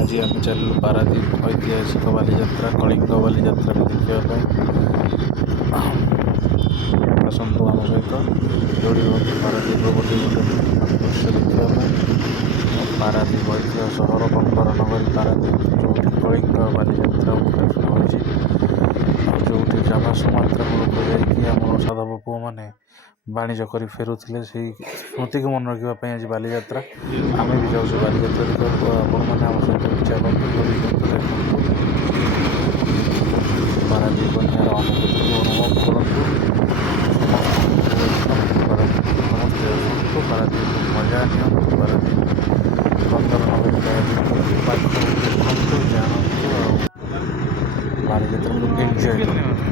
ଆଜି ଆମେ ଚାଲିଲୁ ପାରାଦ୍ୱୀପ ଐତିହାସିକ ବାଲିଯାତ୍ରା କଳିଙ୍ଗ ବାଲିଯାତ୍ରାକୁ ଦେଖିବା ପାଇଁ। ଆସନ୍ତୁ ଆମ ସହିତ ଯୋଡ଼ି ରୁହନ୍ତୁ ପାରାଦ୍ୱୀପ ବୋଲି ଗୋଟେ ଦୃଶ୍ୟ ଦେଖିବା ପାଇଁ। ପାରାଦ୍ୱୀପ ଐତିହ୍ୟ ସହର ବନ୍ଦର ନଗରୀ ପାରାଦ୍ୱୀପ, ଯେଉଁଠି କଳିଙ୍ଗ ବାଲିଯାତ୍ରା ଉଦ୍ଘାଟନ ହୋଇଛି ଆଉ ଯେଉଁଠି ଯାନସୁମାତ୍ରା ମୂଳକ ଯାଇକି ଆମର ସାଧବ ପୁଅମାନେ ବାଣିଜ୍ୟ କରି ଫେରୁଥିଲେ, ସେହି ସ୍ମୃତିକୁ ମନେ ରଖିବା ପାଇଁ ଆଜି ବାଲିଯାତ୍ରା। ଆମେ ବି ଯାଉଛୁ ବାଲିଯାତ୍ରା ଦେଖିବାକୁ। ଆପଣମାନେ ଆମ ସହିତ ବି ଚାଲନ୍ତୁ, ଯୋଡ଼ି ଦିଅନ୍ତୁ, ଦେଖନ୍ତୁ ପାରାଦ୍ୱୀପ ନିଆର ଅନୁଭୂତିକୁ ଅନୁଭବ କରନ୍ତୁ। ସମସ୍ତଙ୍କୁ ୱେଲକମ୍। ପାରାଦ୍ୱୀପକୁ ସମସ୍ତେ ଆସନ୍ତୁ, ପାରାଦ୍ୱୀପକୁ ମଜା ନିଅନ୍ତୁ। ପାରାଦ୍ୱୀପ ବନ୍ଦର ନଗରୀ ପାରାଦ୍ୱୀପକୁ ପାଖରୁ ଦେଖନ୍ତୁ, ଜାଣନ୍ତୁ ଆଉ ବାଲିଯାତ୍ରାକୁ ଏନ୍ଜୟ କରନ୍ତୁ।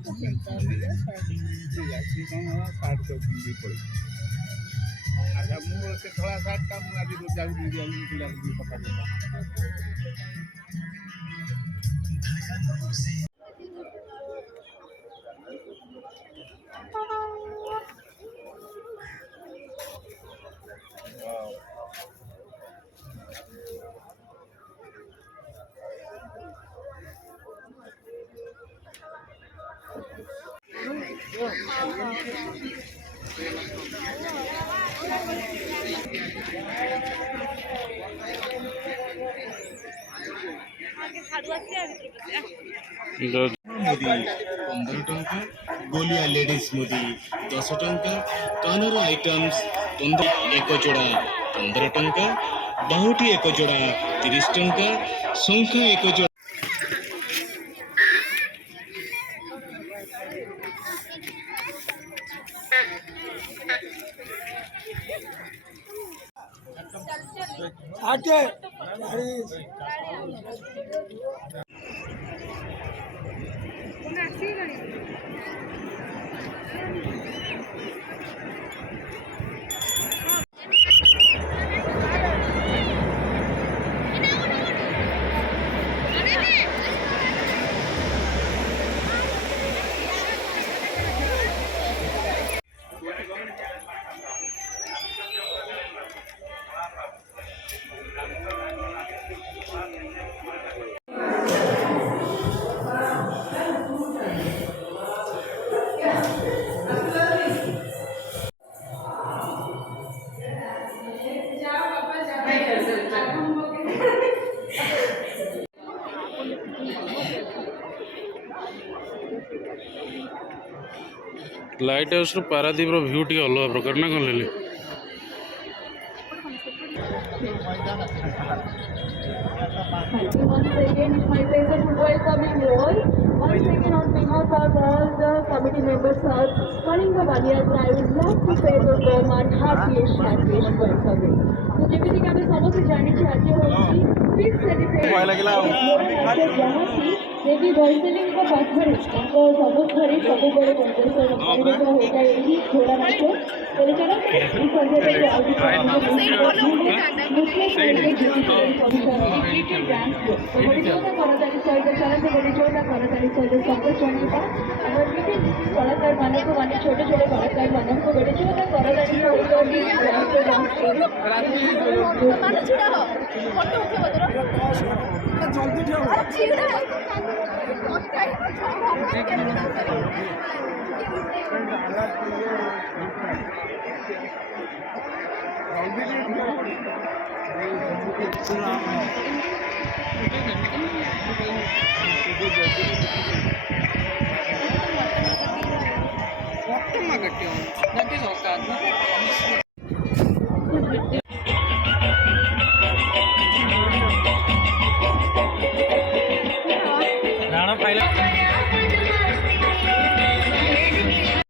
ସିଏ କ'ଣ ସାର୍ଟ ସବୁ ପିନ୍ଧିକି ପଳେଇଛି। ଆଚ୍ଛା ମୁଁ ସେ ଧଳା ସାର୍ଟଟା ମୁଁ ଆଜି ରୋଜାକୁ ଦେଇଦେଲି ପିଲାକୁ ସଫା କରିବା। ମୁଦି 15 ଟଙ୍କା, ଗୋଲିଆ ଲେଡିଜ୍ ମୁଦି 10 ଟଙ୍କା, କାନର ଆଇଟମ୍ସ 1 ଯୋଡ଼ା 15 ଟଙ୍କା, ବାହୁଟି 1 ଯୋଡ଼ା 30 ଟଙ୍କା, ଶଙ୍ଖ 1 ଯୋଡ଼ା। ଲାଇଟ୍ ହାଉସ୍ରୁ ପାରାଦ୍ୱୀପର ଭ୍ୟୁ ଟିକେ ଅଲଗା ପ୍ରକାର ନା କ'ଣ ହେଲେ? Once again, it's my pleasure to welcome you all. Once again, on behalf of all the committee members of Kalinga Baliyatra, I would love to say the warm and happiest welcome. So, ଯେମିତି ଆମେ ସମସ୍ତେ ଜାଣିଛୁ ଆଜି ହେଉଛି fifth celebration ଦେବୀ ବୈଷ୍ଣବୀଙ୍କ ପାଖରେ ତାଙ୍କ ସମ୍ମୁଖରେ ସବୁବେଳେ ପରିବେଷଣ ହୋଇଥାଏ ଏହି ଘୋଡ଼ା ନାଚ ପରିଚାଳନା ଏହି ସନ୍ଧ୍ୟାରେ ଆୟୋଜିତ କରତାଳି ସହିତ ଚାଲନ୍ତୁ ଗଡ଼ିଚଉଟା କରତାଳି ସହିତ ଶବ୍ଦ ଶୁଣିବା ଆମର ବିଭିନ୍ନ କଳାକାରମାନଙ୍କୁ ମାନେ ଛୋଟ ଛୋଟ କଳାକାରମାନଙ୍କୁ ଗଡ଼ିଚଉଟା କରତାଳି ସହିତ